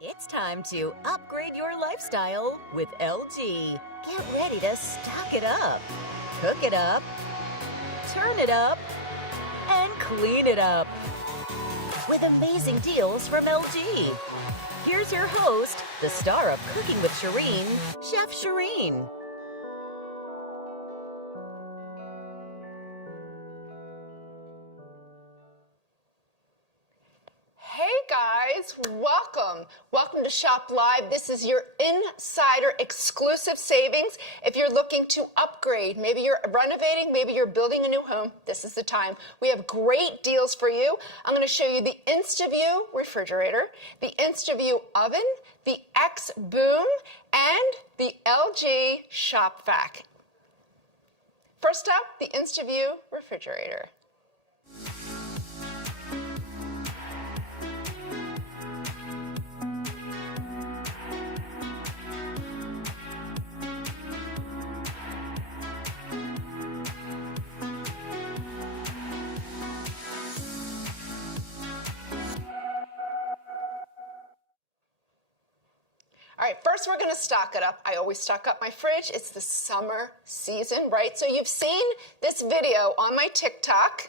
It's time to upgrade your lifestyle with LG. Get ready to stock it up, cook it up, turn it up, and clean it up with amazing deals from LG. Here's your host, the star of Cooking with Shereen, Chef Shereen. Welcome to Shop Live. This is your insider exclusive savings. If you're looking to upgrade, maybe you're renovating, maybe you're building a new home, this is the time. We have great deals for you. I'm going to show you the InstaView refrigerator, the InstaView oven, the XBOOM, and the LG Shop Vac. First up, the InstaView refrigerator. All right, first we're going to stock it up. I always stock up my fridge. It's the summer season, right? So you've seen this video on my TikTok,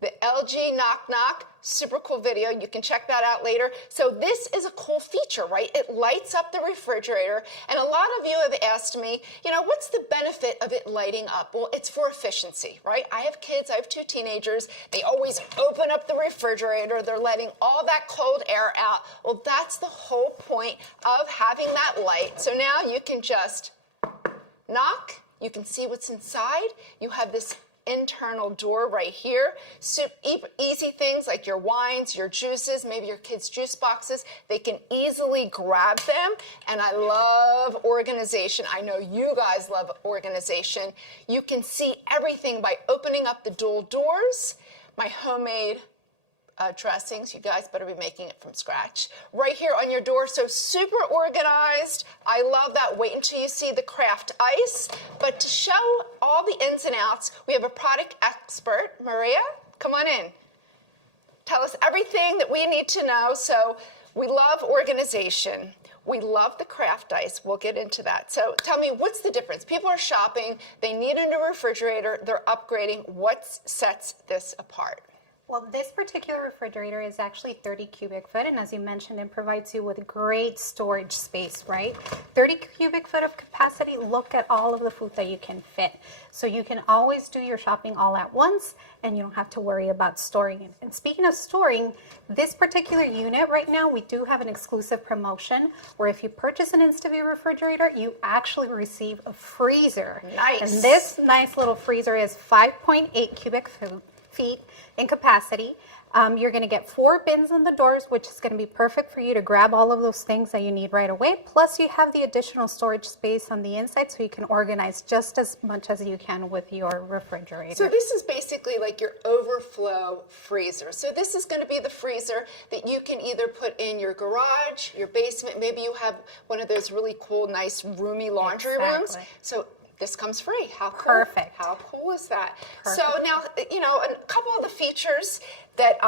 the LG Knock Knock, super cool video. You can check that out later. So this is a cool feature, right? It lights up the refrigerator. And a lot of you have asked me, what's the benefit of it lighting up? Well, it's for efficiency, right? I have kids. I have 2 teenagers. They always open up the refrigerator. They're letting all that cold air out. Well, that's the whole point of having that light. So now you can just knock. You can see what's inside. You have this internal door right here. So easy things like your wines, your juices, maybe your kids' juice boxes, they can easily grab them. And I love organization. I know you guys love organization. You can see everything by opening up the dual doors. My homemade dressings, you guys better be making it from scratch. Right here on your door, so super organized. I love that. Wait until you see the craft ice. But to show all the ins and outs, we have a product expert. Maria, come on in. Tell us everything that we need to know. So we love organization. We love the craft ice. We'll get into that. So tell me, what's the difference? People are shopping. They need a new refrigerator. They're upgrading. What sets this apart? Well, this particular refrigerator is actually 30 cubic foot, and as you mentioned, it provides you with great storage space, right? 30 cubic foot of capacity. Look at all of the food that you can fit. So you can always do your shopping all at once, and you don't have to worry about storing it. And speaking of storing, this particular unit right now, we do have an exclusive promotion where if you purchase an InstaView refrigerator, you actually receive a freezer. Nice. And this nice little freezer is 5.8 cubic feet in capacity. You're going to get 4 bins on the doors, which is going to be perfect for you to grab all of those things that you need right away. Plus, you have the additional storage space on the inside, so you can organize just as much as you can with your refrigerator. So this is basically like your overflow freezer. So this is going to be the freezer that you can either put in your garage, your basement. Maybe you have one of those really cool, nice, roomy laundry rooms. So this comes free. How cool. Perfect. How cool is that? Perfect. So now, a couple of the features that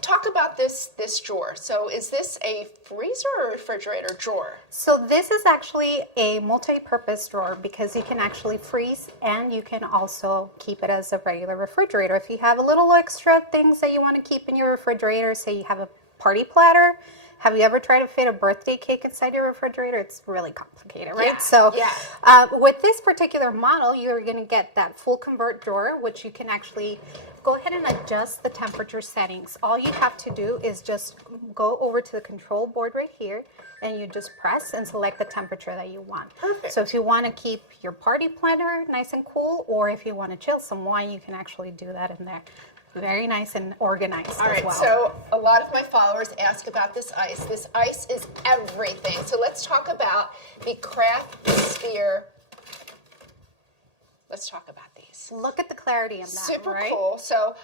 talk about this drawer. So is this a freezer or refrigerator drawer? So this is actually a multi-purpose drawer because you can actually freeze and you can also keep it as a regular refrigerator. If you have a little extra things that you want to keep in your refrigerator, say you have a party platter. Have you ever tried to fit a birthday cake inside your refrigerator? It's really complicated, right? Yeah, so yeah. With this particular model, you're going to get that full convert drawer, which you can actually go ahead and adjust the temperature settings. All you have to do is just go over to the control board right here, and you just press and select the temperature that you want. Perfect. So if you want to keep your party planner nice and cool, or if you want to chill some wine, you can actually do that in there. Very nice and organized All right, as well. so a lot of my followers ask about this ice. This ice is everything. So let's talk about the craft sphere. Let's talk about these. Look at the clarity in that, Super right? cool. So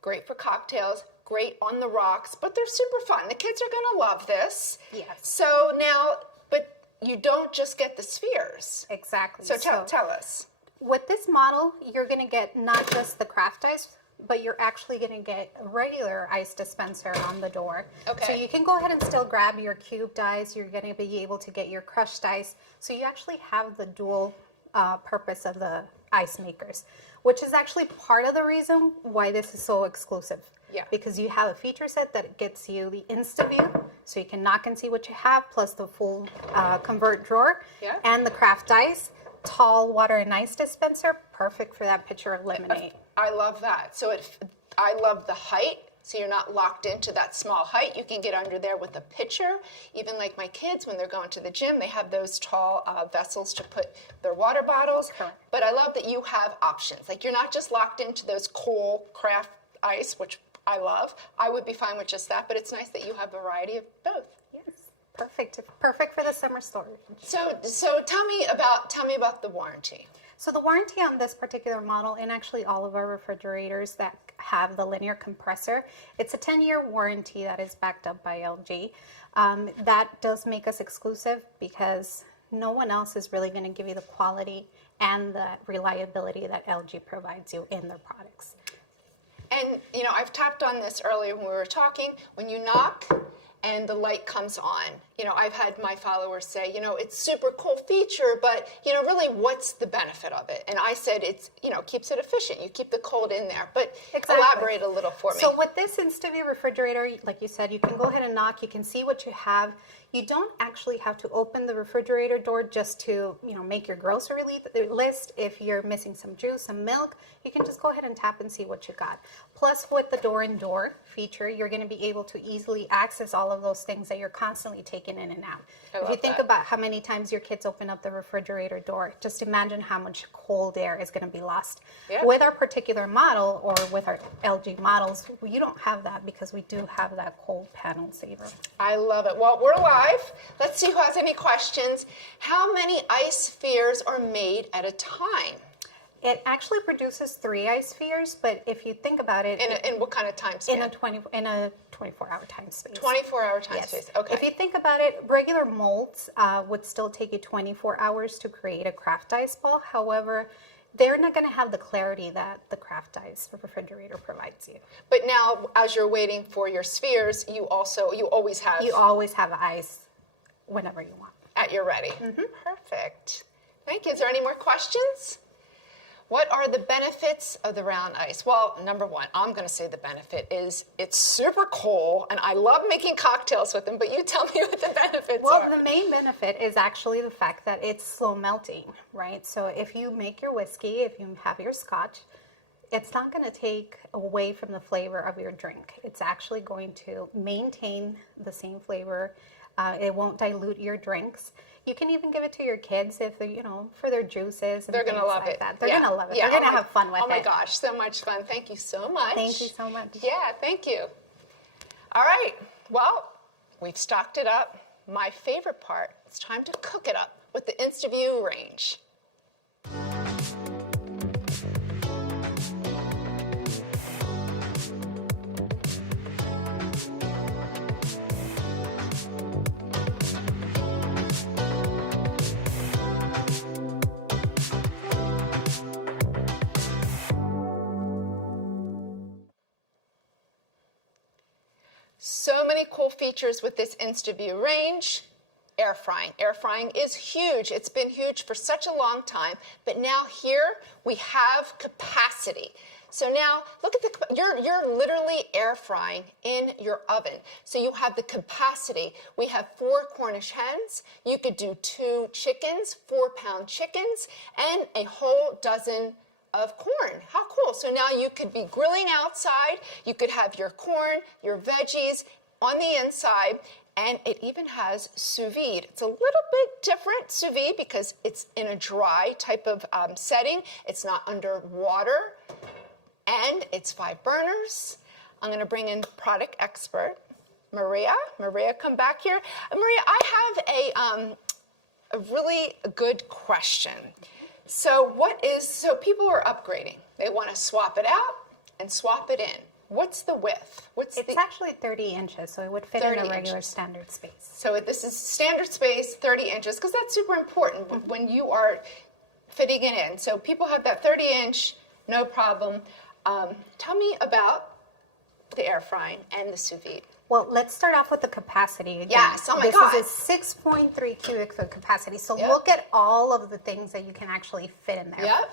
great for cocktails, great on the rocks, but they're super fun. The kids are going to love this. Yes. So now, but you don't just get the spheres. Exactly. So tell us. With this model, you're going to get not just the craft ice but you're actually going to get a regular ice dispenser on the door. Okay. So you can go ahead and still grab your cubed ice. You're going to be able to get your crushed ice. So you actually have the dual purpose of the ice makers, which is actually part of the reason why this is so exclusive. Yeah. Because you have a feature set that gets you the InstaView, so you can knock and see what you have, plus the full convert drawer, Yeah. and the craft ice, tall water and ice dispenser, perfect for that pitcher of lemonade. I love that. So I love the height. So you're not locked into that small height. You can get under there with a pitcher. Even like my kids, when they're going to the gym, they have those tall vessels to put their water bottles. Correct. But I love that you have options. Like you're not just locked into those cool craft ice, which I love. I would be fine with just that, but it's nice that you have variety of both. Yes, perfect. Perfect for the summer storage. So tell me about the warranty. So the warranty on this particular model, and actually all of our refrigerators that have the linear compressor, it's a 10-year warranty that is backed up by LG. That does make us exclusive because no one else is really going to give you the quality and the reliability that LG provides you in their products. And, you know, I've tapped on this earlier when we were talking. When you knock and the light comes on, you know, I've had my followers say, you know, it's super cool feature, but, you know, really what's the benefit of it? And I said it's, you know, keeps it efficient. You keep the cold in there. But Exactly. Elaborate a little for me. So with this InstaView refrigerator, like you said, you can go ahead and knock. You can see what you have. You don't actually have to open the refrigerator door just to, you know, make your grocery list. If you're missing some juice, some milk, you can just go ahead and tap and see what you got. Plus, with the door-in-door feature, you're going to be able to easily access all of those things that you're constantly taking in and out. If you think about how many times your kids open up the refrigerator door, just imagine how much cold air is going to be lost. Yeah. With our particular model, or with our LG models, you don't have that because we do have that cold panel saver. I love it. Well, we're live. Let's see who has any questions. How many ice spheres are made at a time? It actually produces 3 ice spheres, but if you think about it, In what kind of time span? in a 24-hour time space. 24-hour time Yes. space. Okay. If you think about it, regular molds would still take you 24 hours to create a craft ice ball. However, they're not going to have the clarity that the craft ice refrigerator provides you. But now, as you're waiting for your spheres, you always have You always have ice whenever you want. at your ready. Perfect. Thank you. Is there any more questions? What are the benefits of the round ice? Well, number one, I'm going to say the benefit is it's super cool, and I love making cocktails with them, but you tell me what the benefits Well, are. the main benefit is actually the fact that it's slow melting, right? So if you make your whiskey, if you have your scotch, it's not going to take away from the flavor of your drink. It's actually going to maintain the same flavor. It won't dilute your drinks. You can even give it to your kids if they, you know, for their juices. And They're going to love like it. That. They're Yeah. going to love it. Yeah. They're going to Oh my- have fun with it. Oh my gosh, so much fun. Thank you so much. Thank you so much. Yeah, thank you. All right, well, we've stocked it up. My favorite part, it's time to cook it up with the InstaView range. So many cool features with this InstaView range. Air frying. Air frying is huge. It's been huge for such a long time, but now here we have capacity. So now look at you're literally air frying in your oven. So you have the capacity. We have 4 Cornish hens. You could do 2 chickens, 4-pound chickens, and a whole dozen of corn. How cool. So now you could be grilling outside. You could have your corn, your veggies on the inside, and it even has sous vide. It's a little bit different sous vide because it's in a dry type of setting. It's not under water, and it's 5 burners. I'm going to bring in product expert Maria. Maria, come back here. Maria, I have a really good question. So people are upgrading. They want to swap it out and swap it in. What's the width? It's actually 30 inches, so it would fit in 30 a regular inches. standard space. So this is standard space, 30 inches, because that's super important when you are fitting it in. So people have that 30 inch, no problem. Tell me about the air frying and the sous vide. Well, let's start off with the capacity again. Yes, oh my God. This is a 6.3 cubic foot capacity. So Yep. look at all of the things that you can actually fit in there. Yep.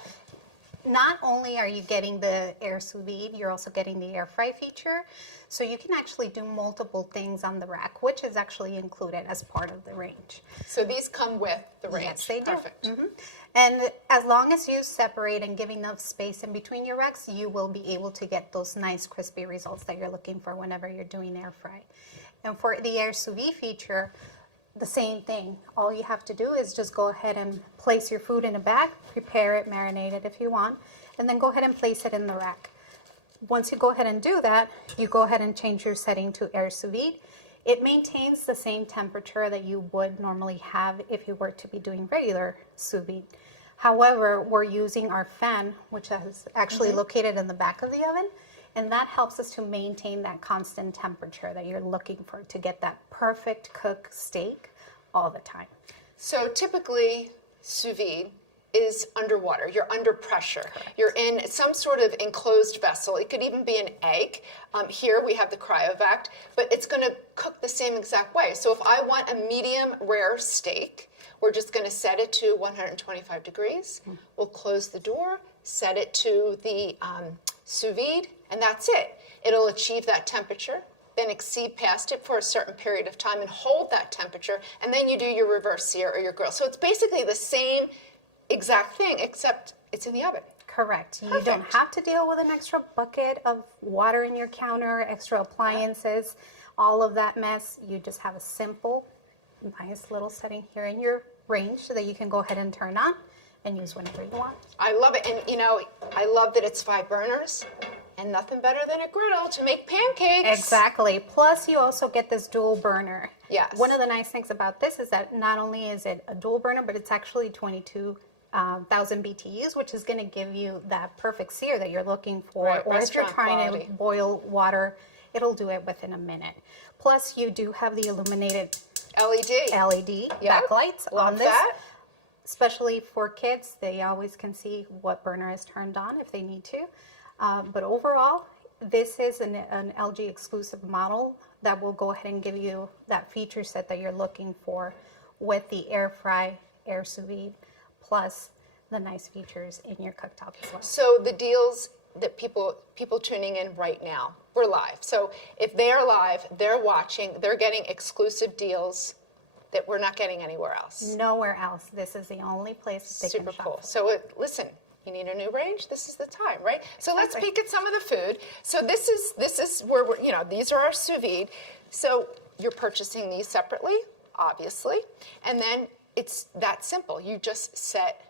Not only are you getting the air sous vide, you're also getting the air fry feature. So you can actually do multiple things on the rack, which is actually included as part of the range. So these come with the range. Yes, they do. Perfect. And as long as you separate and give enough space in between your racks, you will be able to get those nice crispy results that you're looking for whenever you're doing air fry. And for the air sous vide feature, the same thing. All you have to do is just go ahead and place your food in a bag, prepare it, marinate it if you want, and then go ahead and place it in the rack. Once you go ahead and do that, you go ahead and change your setting to air sous vide. It maintains the same temperature that you would normally have if you were to be doing regular sous vide. However, we're using our fan, which is actually located in the back of the oven, and that helps us to maintain that constant temperature that you're looking for to get that perfect cooked steak all the time. So typically, sous vide is underwater. You're under pressure. Correct. You're in some sort of enclosed vessel. It could even be an egg. Here we have the cryovac, but it's going to cook the same exact way. So if I want a medium rare steak, we're just going to set it to 125 degrees. We'll close the door, set it to the sous vide, and that's it. It'll achieve that temperature, then exceed past it for a certain period of time and hold that temperature, and then you do your reverse sear or your grill. So it's basically the same exact thing, except it's in the oven. Correct. You don't Perfect. have to deal with an extra bucket of water in your counter, extra appliances, all of that mess. You just have a simple, nice little setting here in your range so that you can go ahead and turn on and use whenever you want. I love it, and you know, I love that it's 5 burners, and nothing better than a griddle to make pancakes. Exactly. Plus, you also get this dual burner. Yes. One of the nice things about this is that not only is it a dual burner, but it's actually 22,000 BTUs, which is going to give you that perfect sear that you're looking for. Right, Or if you're restaurant trying quality. to boil water, it'll do it within a minute. Plus, you do have the illuminated LED Yep. backlights Love on this. that. Especially for kids, they always can see what burner is turned on if they need to. But overall, this is an LG exclusive model that will go ahead and give you that feature set that you're looking for with the air fry, air sous vide, plus the nice features in your cooktop as well. So the deals that people tuning in right now, we're live. So if they're live, they're watching, they're getting exclusive deals that we're not getting anywhere else. Nowhere else. This is the only place they Super can shop. cool. So listen, you need a new range. This is the time, right? So let's Exactly. peek at some of the food. So this is where we're, you know, these are our sous vide. So you're purchasing these separately, obviously, and then it's that simple. You just set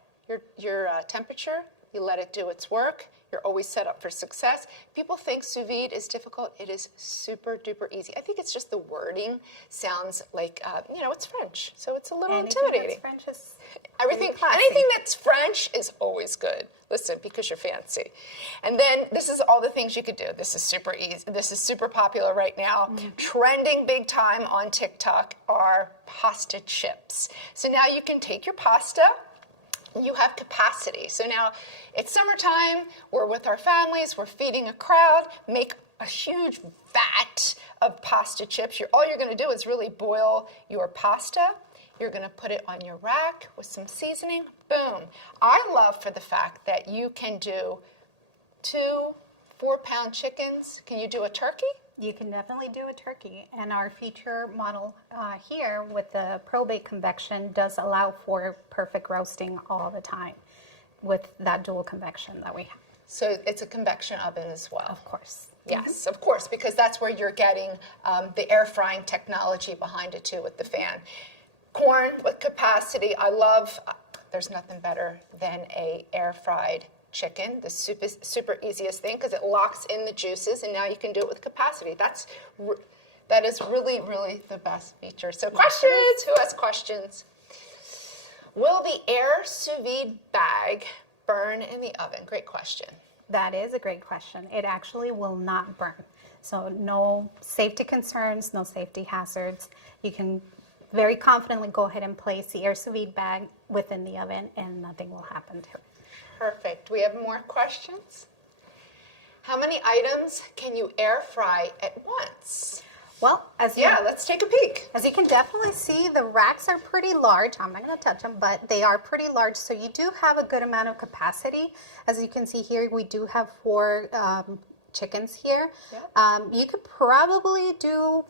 your temperature. You let it do its work. You're always set up for success. People think sous vide is difficult. It is super duper easy. I think it's just the wording sounds like, you know, it's French, so it's a little Anything intimidating. that's French is Everything, very classy. anything that's French is always good. Listen, because you're fancy. And then this is all the things you could do. This is super easy. This is super popular right now. Trending big time on TikTok are pasta chips. So now you can take your pasta. You have capacity. So now it's summertime, we're with our families, we're feeding a crowd, make a huge vat of pasta chips. All you're going to do is really boil your pasta. You're going to put it on your rack with some seasoning. Boom. I love for the fact that you can do 2 4-pound chickens. Can you do a turkey? You can definitely do a turkey, and our feature model here with the probate convection does allow for perfect roasting all the time with that dual convection that we have. So it's a convection oven as well. Of course. Yes, of course, because that's where you're getting the air frying technology behind it too with the fan. Corn with capacity, I love, there's nothing better than a air fried chicken, the super easiest thing because it locks in the juices and now you can do it with capacity. That is really, really the best feature. So questions, who has questions? Will the air sous vide bag burn in the oven? Great question. That is a great question. It actually will not burn. So no safety concerns, no safety hazards. You can very confidently go ahead and place the air sous vide bag within the oven and nothing will happen to it. Perfect. We have more questions. How many items can you air fry at once? Well, let's take a peek. As you can definitely see, the racks are pretty large. I'm not going to touch them, but they are pretty large. So you do have a good amount of capacity. As you can see here, we do have 4 chickens here. Yeah. You could probably do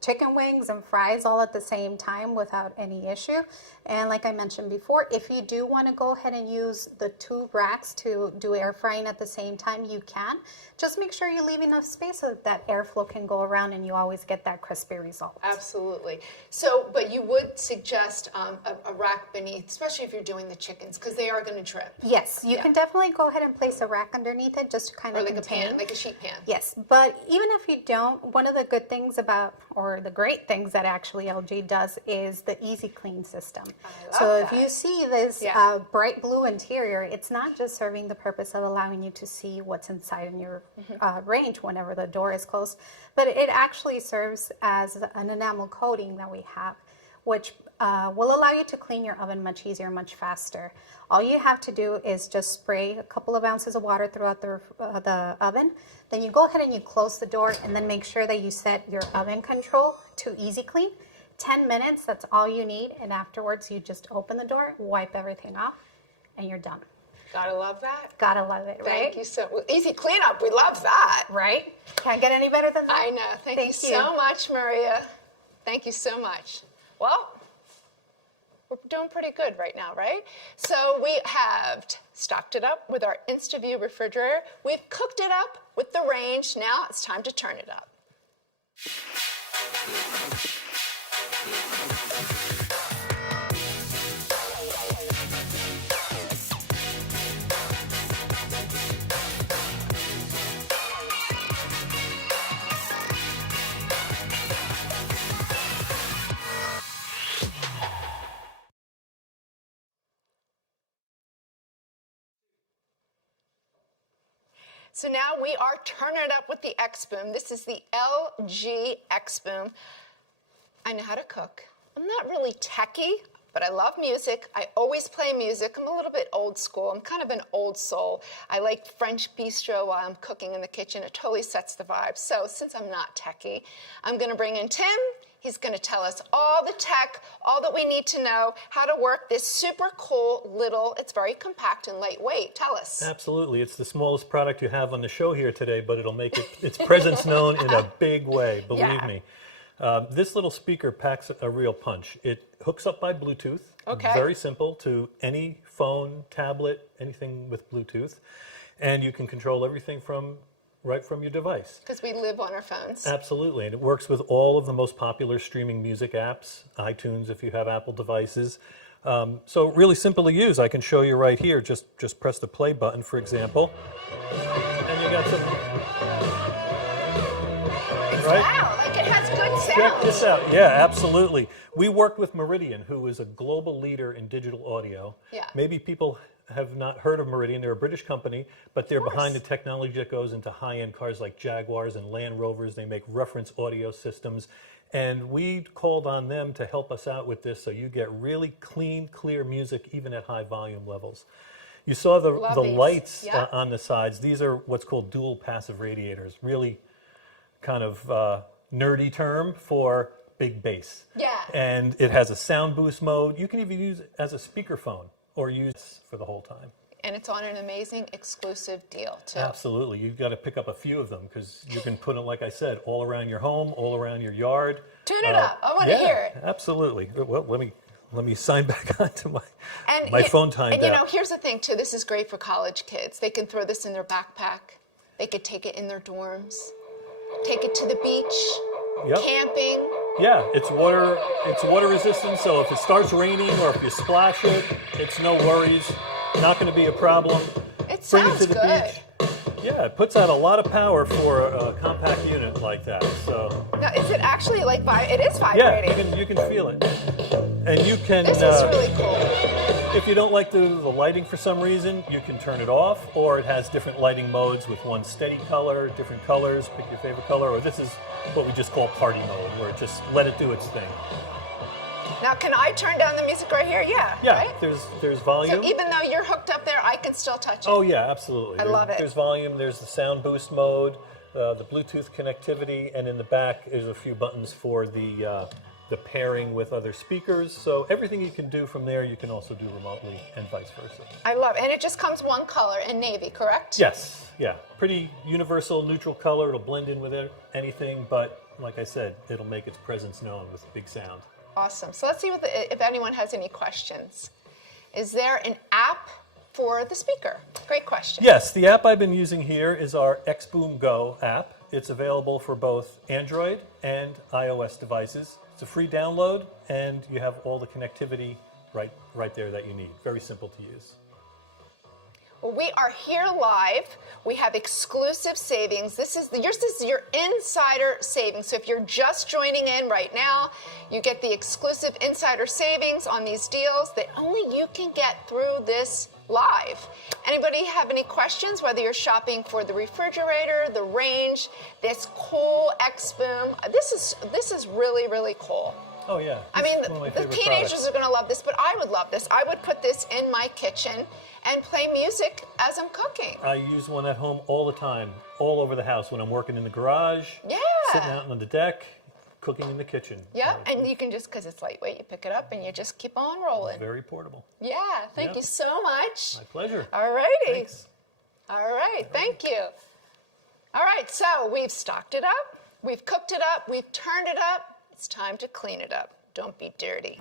chicken wings and fries all at the same time without any issue. And like I mentioned before, if you do want to go ahead and use the 2 racks to do air frying at the same time, you can. Just make sure you leave enough space so that airflow can go around and you always get that crispy result. Absolutely. So, but you would suggest a rack beneath, especially if you're doing the chickens, because they are going to drip. Yes, you can definitely go ahead and place a rack underneath it just to kind of Or like contain. a pan, like a sheet pan. Yes, but even if you don't, one of the good things about, or the great things that actually LG does is the easy clean system. So if you see this bright blue interior, it's not just serving the purpose of allowing you to see what's inside in your range whenever the door is closed, but it actually serves as an enamel coating that we have, which will allow you to clean your oven much easier, much faster. All you have to do is just spray a couple of ounces of water throughout the oven. Then you go ahead and you close the door, and then make sure that you set your oven control to easy clean. 10 minutes, that's all you need. And afterwards, you just open the door, wipe everything off, and you're done. Gotta love that. Gotta love it, right? Thank you so much. Easy cleanup, we love that. Right? Can't get any better than that. I know. Thank you so much, Maria. Thank you so much. Well, we're doing pretty good right now, right? So we have stocked it up with our InstaView refrigerator. We've cooked it up with the range. Now it's time to turn it up. So now we are turning it up with the XBOOM. This is the LG XBOOM. I know how to cook. I'm not really techie, but I love music. I always play music. I'm a little bit old school. I'm kind of an old soul. I like French bistro while I'm cooking in the kitchen. It totally sets the vibe. So since I'm not techie, I'm going to bring in Tim. He's going to tell us all the tech, all that we need to know, how to work this super cool little, it's very compact and lightweight. Tell us. Absolutely. It's the smallest product you have on the show here today, but it'll make its presence known in a big way, believe me. This little speaker packs a real punch. It hooks up by Bluetooth. Okay. Very simple to any phone, tablet, anything with Bluetooth. And you can control everything right from your device. Because we live on our phones. Absolutely, and it works with all of the most popular streaming music apps, iTunes if you have Apple devices. So really simple to use. I can show you right here. Just press the play button, for example, and you got some. Right? Wow, like it has good sound. Check this out. Yeah, absolutely. We worked with Meridian, who is a global leader in digital audio. Yeah. Maybe people have not heard of Meridian. They're a British company, but they're behind the technology that goes into high-end cars like Jaguars and Land Rovers. They make reference audio systems. And we called on them to help us out with this so you get really clean, clear music even at high volume levels. You saw the lights on the sides. These are what's called dual passive radiators. Really kind of nerdy term for big bass. Yeah. And it has a sound boost mode. You can even use it as a speakerphone or use it for the whole time. And it's on an amazing exclusive deal, too. Absolutely. You've got to pick up a few of them because you can put them, like I said, all around your home, all around your yard. Tune it up. I want to hear it. Absolutely. Well, let me sign back onto my phone timed out. And, you know, here's the thing, too. This is great for college kids. They can throw this in their backpack. They could take it in their dorms. Take it to the beach. Camping. Yeah, it's water resistant, so if it starts raining or if you splash it, it's no worries. Not going to be a problem. It sounds good. Beach. Yeah, it puts out a lot of power for a compact unit like that. So now, is it actually like it is vibrating? Yeah, you can feel it, and you can. This is really cool. If you don't like the lighting for some reason, you can turn it off, or it has different lighting modes with one steady color, different colors. Pick your favorite color, or this is what we just call party mode, where it just let it do its thing. Now, can I turn down the music right here? Yeah. Yeah, Right? there's volume. So even though you're hooked up there, I can still touch it. Oh yeah, absolutely. I love it. There's volume. There's the sound boost mode, the Bluetooth connectivity, and in the back is a few buttons for the pairing with other speakers. So everything you can do from there, you can also do remotely, and vice versa. I love it. And it just comes one color in navy, correct? Yes, yeah, pretty universal, neutral color. It'll blend in with anything, but like I said, it'll make its presence known with big sound. Awesome. So let's see if anyone has any questions. Is there an app for the speaker? Great question. Yes, the app I've been using here is our XBOOM Go app. It's available for both Android and iOS devices. It's a free download, and you have all the connectivity right there that you need. Very simple to use. Well, we are here live. We have exclusive savings. This is your insider savings. So if you're just joining in right now, you get the exclusive insider savings on these deals that only you can get through this live. Anybody have any questions, whether you're shopping for the refrigerator, the range, this cool XBOOM? This is really, really cool. Oh yeah. I mean, one of my the favorite teenagers products. are going to love this, but I would love this. I would put this in my kitchen and play music as I'm cooking. I use one at home all the time, all over the house. When I'm working in the garage, Yeah. sitting out on the deck, cooking in the kitchen. Yeah, and you can just, because it's lightweight, you pick it up and you just keep on rolling. Very portable. Yeah, thank Yeah. you so much. My pleasure. All righty. Thanks. All right, thank you. All right, so we've stocked it up, we've cooked it up, we've turned it up. It's time to clean it up. Don't be dirty.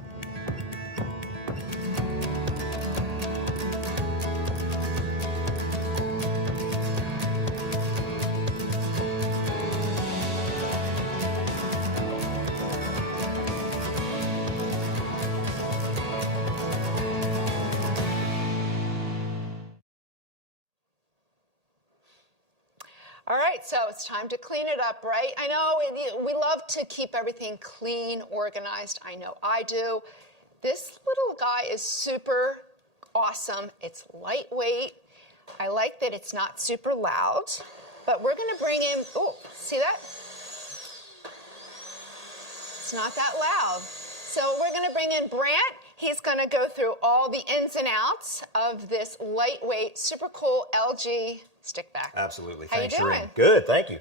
All right, so it's time to clean it up, right? I know we love to keep everything clean, organized. I know I do. This little guy is super awesome. It's lightweight. I like that it's not super loud, but we're gonna bring in, oh, see that? It's not that loud. So we're gonna bring in Brant. He's gonna go through all the ins and outs of this lightweight, super cool LG stick back. Absolutely. How Thanks, you doing? Shereen. Good, thank you.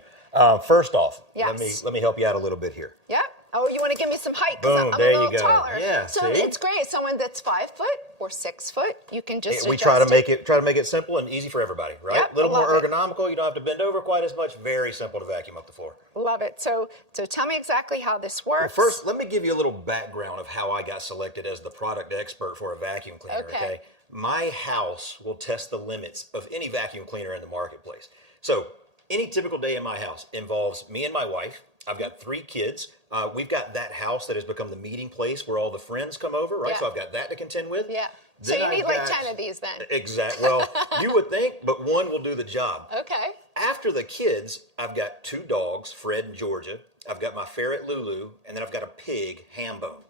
First off, Yes. let me help you out a little bit here. Yep. Oh, you want to give me some height because Boom, I'm there a you little go. taller. Yeah, So see? it's great. Someone that's 5 foot or 6 foot, you can just We adjust try to make it simple and easy for everybody, right? Yep, a little I more love it. ergonomical. You don't have to bend over quite as much. Very simple to vacuum up the floor. Love it. So tell me exactly how this works. Well, first, let me give you a little background of how I got selected as the product expert for a vacuum cleaner. Okay. My house will test the limits of any vacuum cleaner in the marketplace. So any typical day in my house involves me and my wife. I've got 3 kids. We've got that house that has become the meeting place where all the friends come over, right? Yeah. So I've got that to contend with. Yeah. So Then you I've need like got- 10 of these then. Exactly. Well, you would think, but one will do the job. Okay. After the kids, I've got 2 dogs, Fred and Georgia. I've got my ferret, Lulu, and then I've got a pig, Hambone.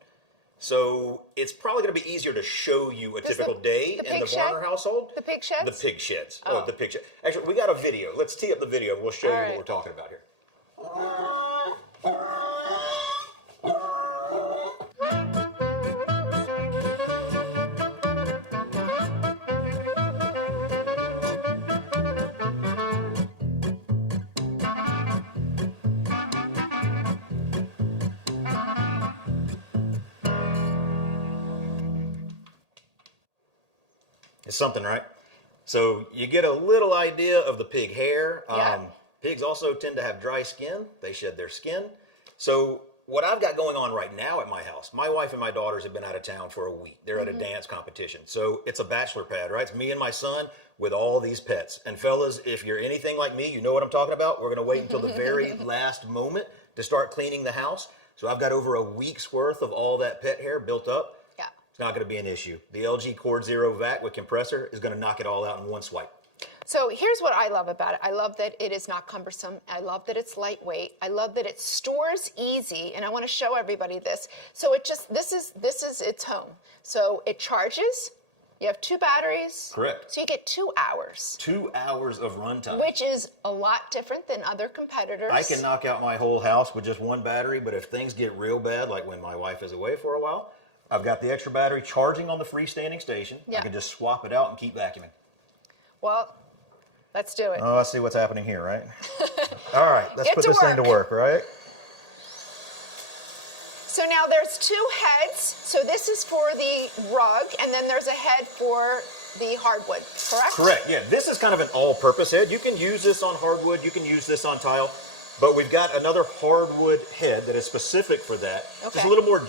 So it's probably going to be easier to show you a typical day the in pig the shed? Varner household. The pig sheds? The pig sheds. Oh. The pig shed. Actually, we got a video. Let's tee up the video. We'll show you All right. what we're talking about here. It's something, right? So you get a little idea of the pig hair. Yeah. Pigs also tend to have dry skin. They shed their skin. So what I've got going on right now at my house, my wife and my daughters have been out of town for a week. They're at a dance competition. So it's a bachelor pad, right? It's me and my son with all these pets. And fellas, if you're anything like me, you know what I'm talking about. We're going to wait until the very last moment to start cleaning the house. So I've got over a week's worth of all that pet hair built up. Yeah. It's not going to be an issue. The LG CordZero vac with compressor is going to knock it all out in one swipe. So here's what I love about it. I love that it is not cumbersome. I love that it's lightweight. I love that it stores easy, and I want to show everybody this. So this is its home. So it charges You have 2 batteries. Correct. So you get 2 hours. 2 hours of runtime. Which is a lot different than other competitors. I can knock out my whole house with just 1 battery, but if things get real bad, like when my wife is away for a while, I've got the extra battery charging on the freestanding station. Yeah. I can just swap it out and keep vacuuming. Well, let's do it. Oh, I see what's happening here, right? All right, let's Get put to this thing to work, right? So now there's 2 heads. So this is for the rug, and then there's a head for the hardwood, correct? Correct, yeah. This is kind of an all-purpose head. You can use this on hardwood, you can use this on tile, but we've got another hardwood head that is specific for that. Okay. Just a little more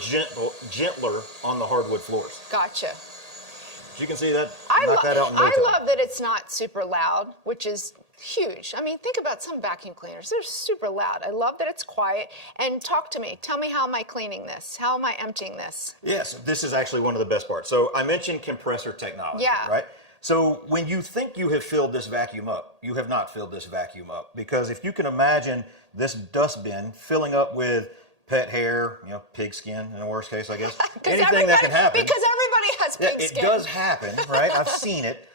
gentler on the hardwood floors. Gotcha. As you can see, that I knocked that out in no time. love that it's not super loud, which is huge. I mean, think about some vacuum cleaners. They're super loud. I love that it's quiet. And talk to me. Tell me, how am I cleaning this? How am I emptying this? Yes, this is actually one of the best parts. So I mentioned compressor technology, Yeah. right? So when you think you have filled this vacuum up, you have not filled this vacuum up. Because if you can imagine this dustbin filling up with pet hair, pig skin in the worst case, I guess. Anything that can happen. Because everybody has pig skin. It does happen, right? I've seen it.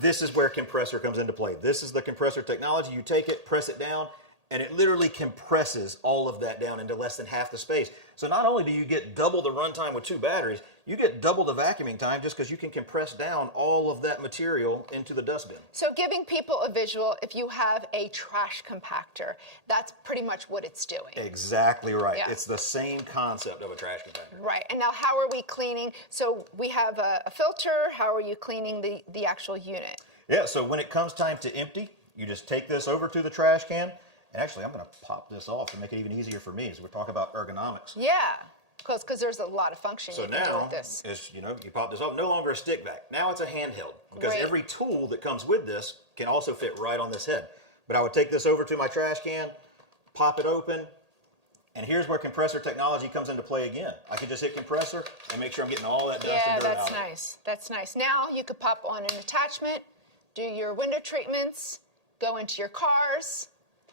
This is where compressor comes into play. This is the compressor technology. You take it, press it down, and it literally compresses all of that down into less than half the space. So not only do you get double the runtime with 2 batteries, you get double the vacuuming time just because you can compress down all of that material into the dustbin. So giving people a visual, if you have a trash compactor, that's pretty much what it's doing. Exactly right. Yeah. It's the same concept of a trash compactor. Right. And now how are we cleaning? So we have a filter. How are you cleaning the actual unit? Yeah, so when it comes time to empty, you just take this over to the trash can. And actually, I'm going to pop this off to make it even easier for me as we're talking about ergonomics. Yeah, because there's a lot of function So you can do now, with this. you pop this off, no longer a stick vac. Now it's a handheld because Great. every tool that comes with this can also fit right on this head. But I would take this over to my trash can, pop it open, and here's where compressor technology comes into play again. I can just hit compressor and make sure I'm getting all that dust Yeah, and dirt that's out. nice. That's nice. Now you could pop on an attachment, do your window treatments, go into your cars.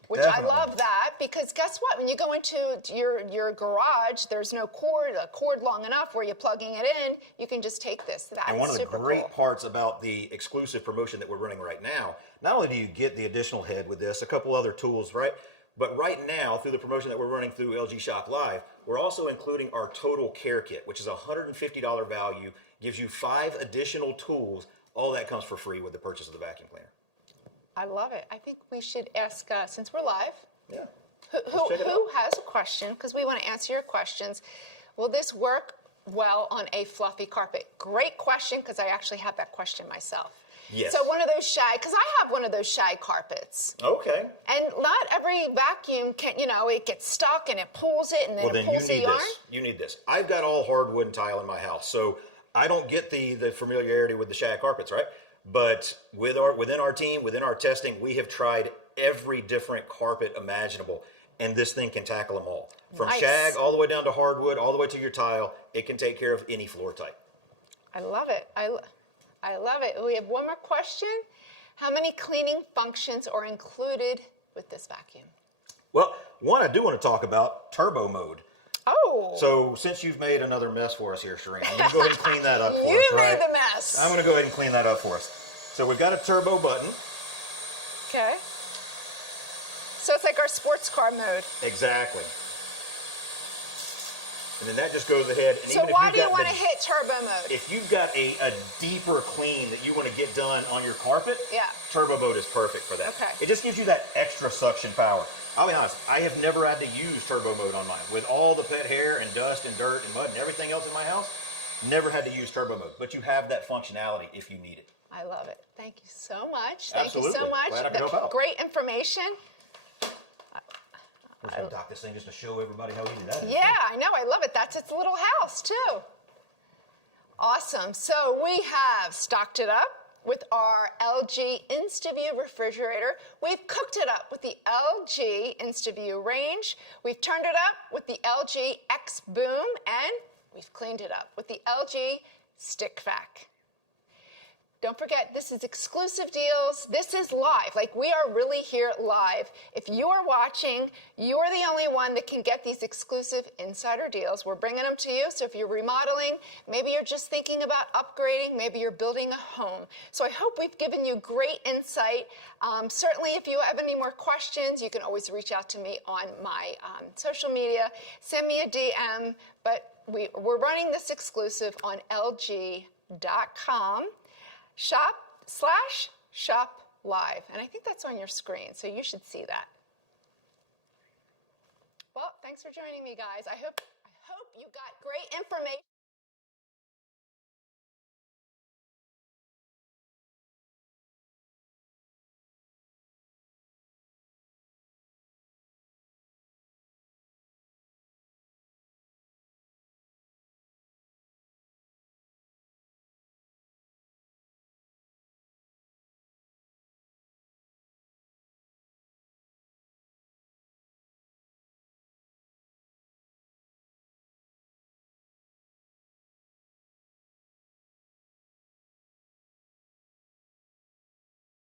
Which Definitely. I love that, because guess what? When you go into your garage, there's no a cord long enough where you're plugging it in. You can just take this. That And is one of the super great cool. parts about the exclusive promotion that we're running right now, not only do you get the additional head with this, a couple other tools, right? But right now, through the promotion that we're running through LG Shop Live, we're also including our Total Care Kit, which is a $150 value, gives you 5 additional tools. All that comes for free with the purchase of the vacuum cleaner. I love it. I think we should ask, since we're live, Yeah. who check it out. has a question, because we want to answer your questions. Will this work well on a fluffy carpet? Great question, because I actually have that question myself. Yes. So one of those because I have one of those shag carpets. Okay. And not every vacuum can, it gets stuck and it pulls it and then Well, it then you pulls the need yarn. this. You need this. I've got all hardwood and tile in my house, so I don't get the familiarity with the shag carpets, right? But within our team, within our testing, we have tried every different carpet imaginable, and this thing can tackle them all. From Nice. shag all the way down to hardwood, all the way to your tile, it can take care of any floor type. I love it. I love it. We have one more question. How many cleaning functions are included with this vacuum? Well, one I do want to talk about, turbo mode. Oh. So since you've made another mess for us here, Shereen, I'm going to go ahead and clean that up for us, You made right? the mess. I'm going to go ahead and clean that up for us. So we've got a turbo button. Okay. So it's like our sports car mode. Exactly. And then that just goes ahead. And So even if why you've do you got want to the- hit turbo mode? If you've got a deeper clean that you want to get done on your carpet, Yeah. turbo mode is perfect for that. Okay. It just gives you that extra suction power. I'll be honest, I have never had to use turbo mode on mine. With all the pet hair and dust and dirt and mud and everything else in my house, never had to use turbo mode. But you have that functionality if you need it. I love it. Thank you so much. Thank you so Absolutely. much. Glad I could help out. Great information. We're just going to dock this thing just to show everybody how easy that is. Yeah, I know. I love it. That's its little house, too. Awesome. So we have stocked it up with our LG InstaView refrigerator. We've cooked it up with the LG InstaView range. We've turned it up with the LG XBOOM, and we've cleaned it up with the LG Stick Vac. Don't forget, this is exclusive deals. This is live. Like, we are really here live. If you are watching, you're the only one that can get these exclusive insider deals. We're bringing them to you. So if you're remodeling, maybe you're just thinking about upgrading, maybe you're building a home. So I hope we've given you great insight. Certainly, if you have any more questions, you can always reach out to me on my social media. Send me a DM. But we're running this exclusive on LG.com. /shop live. And I think that's on your screen, so you should see that. Well, thanks for joining me, guys. I hope you got great